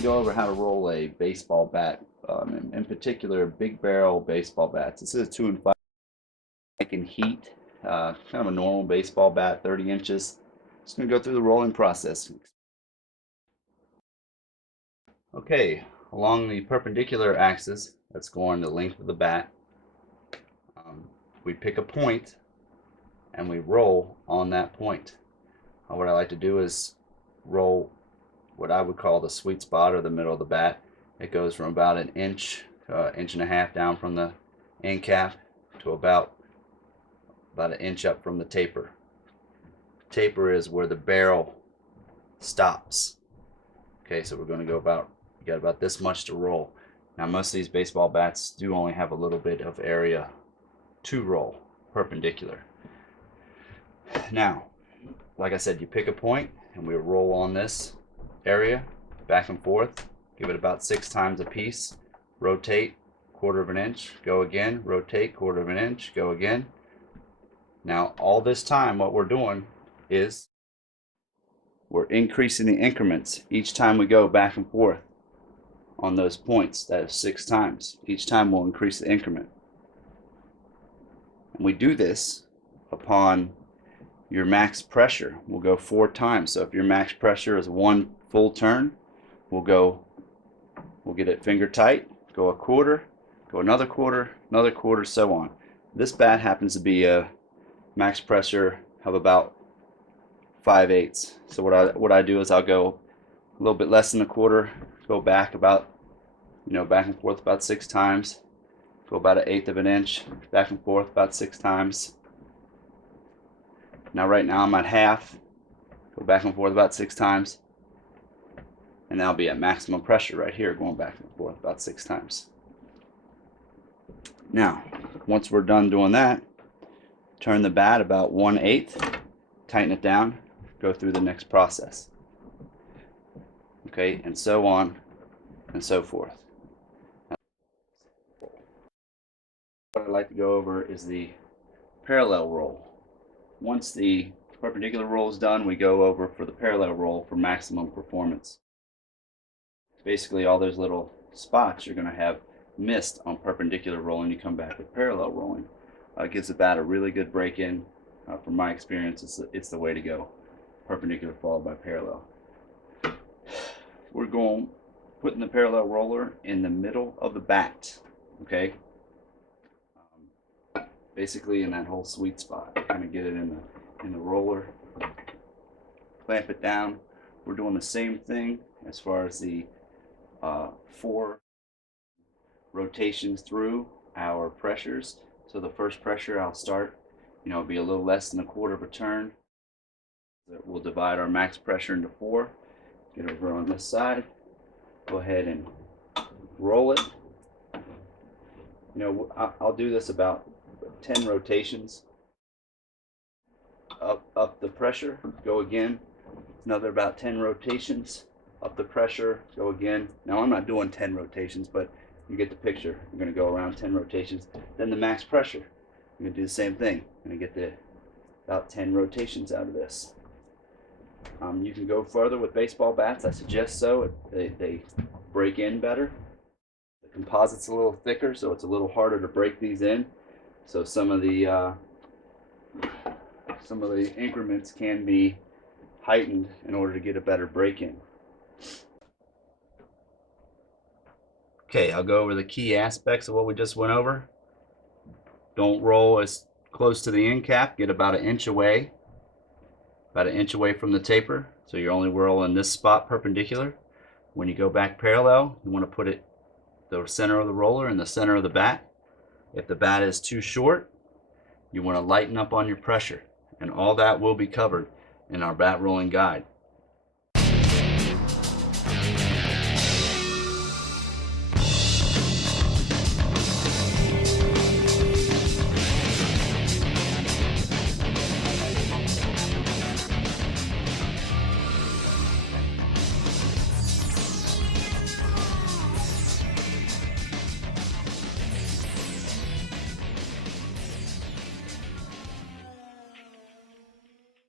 to go over how to roll a baseball bat, in particular big barrel baseball bats. This is a 2 and 5 in heat, kind of a normal baseball bat, 30 inches. Just going to go through the rolling process. Okay, along the perpendicular axis, that's going the length of the bat, we pick a point and we roll on that point. What I like to do is roll what I would call the sweet spot, or the middle of the bat. It goes from about an inch, inch and a half down from the end cap to about an inch up from the taper. Taper is where the barrel stops. Okay, so we're going to go about, you got about this much to roll. Now most of these baseball bats do only have a little bit of area to roll perpendicular. Now, like I said, you pick a point and we roll on this area back and forth, give it about 6 times a piece, rotate 1/4 of an inch, go again, rotate 1/4 of an inch, go again. Now all this time what we're doing is we're increasing the increments each time we go back and forth on those points. That is 6 times. Each time we'll increase the increment. And we do this upon your max pressure. We'll go 4 times. So if your max pressure is 1 full turn, we'll get it finger tight, go a 1/4, go another 1/4, another 1/4, so on. This bat happens to be a max pressure of about 5/8. So what I do is I'll go a little bit less than a 1/4, go back about, back and forth about 6 times, go about 1/8 of an inch, back and forth about 6 times. Now right now I'm at half, go back and forth about 6 times, and that'll be at maximum pressure right here, going back and forth about 6 times. Now, once we're done doing that, turn the bat about 1/8, tighten it down, go through the next process. Okay, and so on and so forth. What I'd like to go over is the parallel roll. Once the perpendicular roll is done, we go over for the parallel roll for maximum performance. Basically all those little spots you're going to have missed on perpendicular rolling. You come back with parallel rolling. It gives the bat a really good break-in. From my experience, it's the way to go. Perpendicular followed by parallel. We're putting the parallel roller in the middle of the bat. Okay, basically in that whole sweet spot. Kind of get it in the roller, clamp it down. We're doing the same thing as far as the 4 rotations through our pressures. So the first pressure I'll start, be a little less than a 1/4 of a turn. We'll divide our max pressure into 4. Get over on this side. Go ahead and roll it. I'll do this about 10 rotations. Up the pressure, go again. Another about 10 rotations. Up the pressure, go again. Now I'm not doing 10 rotations, but you get the picture. I'm going to go around 10 rotations. Then the max pressure, I'm going to do the same thing. I'm going to get about 10 rotations out of this. You can go further with baseball bats. I suggest so. They break in better. The composite's a little thicker, so it's a little harder to break these in. So some of the increments can be heightened in order to get a better break-in. Okay, I'll go over the key aspects of what we just went over. Don't roll as close to the end cap. Get about an inch away from the taper. So you're only rolling this spot perpendicular. When you go back parallel, you want to put the center of the roller in the center of the bat. If the bat is too short, you want to lighten up on your pressure, and all that will be covered in our bat rolling guide.